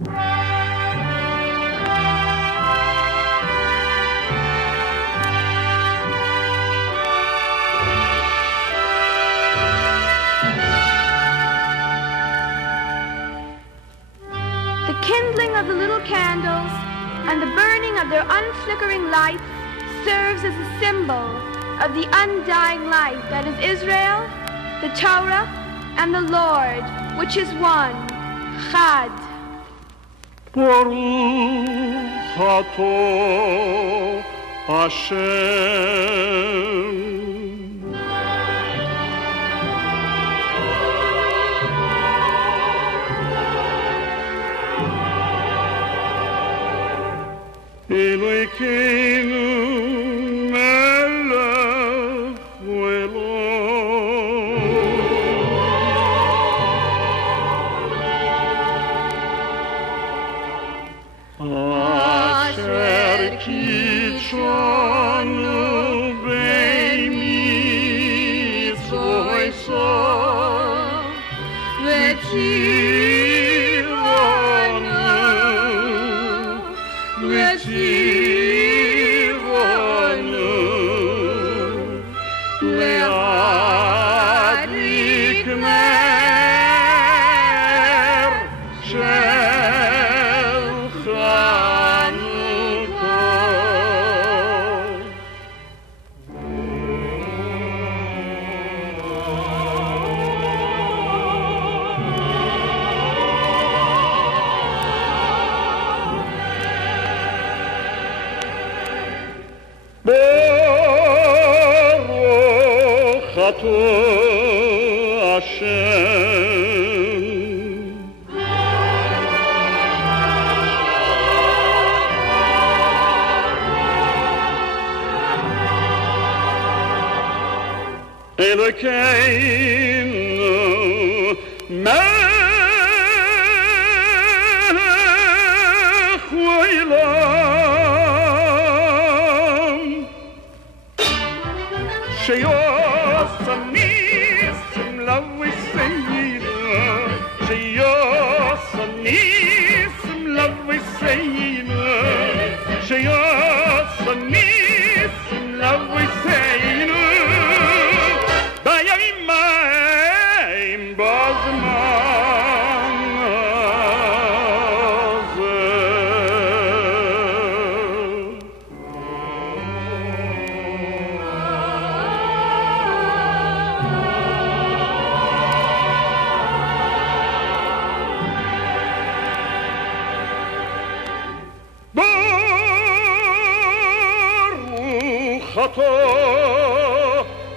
The kindling of the little candles and the burning of their unflickering lights serves as a symbol of the undying light that is Israel, the Torah, and the Lord, which is one, Chad. Baruch atah Hashem. Elokeinu melech Elohim Asher kitshanu beimitzvoso Elokeinu melech olam sheyosanissim laviseinu sheyosanissim laviseinu sheyosanissim laviseinu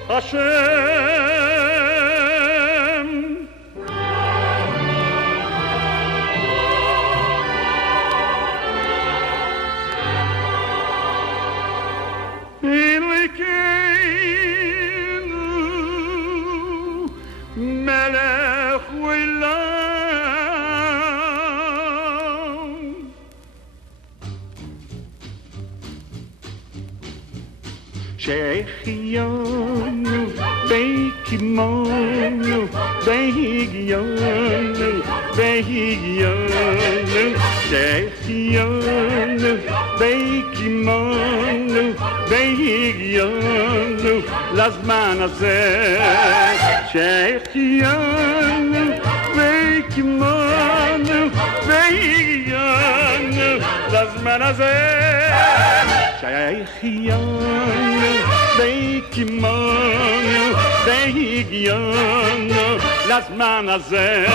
Hashem Elokeinu melech olam Shechianu Beikimonu Behigianu Behigianu Shechianu Beikimonu Behigianu Lazman hazeh Shechianu Beikimonu Behigianu Lazman hazeh Shechianu Beikimonu Behigianu Lazman hazeh